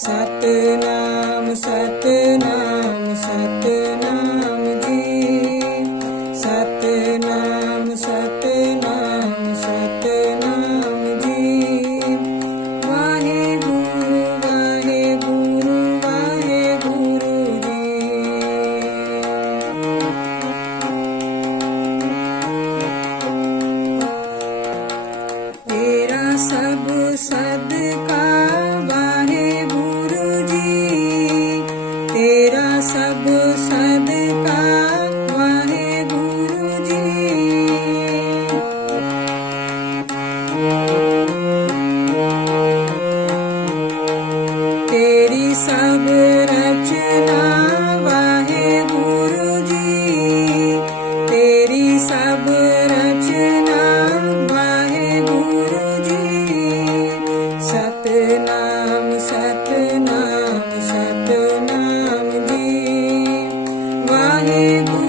ਸਤਿਨਾਮ ਸਤਿਨਾਮ ਸਤਿਨਾਮ ਜੀ। ਸਤਿਨਾਮ ਸਤਿਨਾਮ ਸਤਿਨਾਮ ਜੀ। ਵਾਹਿਗੁਰੂ ਵਾਹਿਗੁਰੂ ਵਾਹਿਗੁਰੂ ਜੀ। ਤੇਰਾ ਸਭ ਸਦਕਾ ਵਾਹਿਗੁਰੂ ਜੀ। ਤੇਰਾ ਸਭ ਸਦਕਾ ਵਾਹਿਗੁਰੂ ਜੀ। ਤੇਰੀ ਸਭ ਰਚਨਾ ਵਾਹਿਗੁਰੂ ਜੀ। ਤੇਰੀ ਸਭ ਰਚਨਾ ਵਾਹਿਗੁਰੂ ਜੀ। ਸਤਿਨਾਮ ਸਤਿਨਾਮ ਸਤਿਨਾਮ ਜੀ। ਵਾਹਿਗੁਰੂ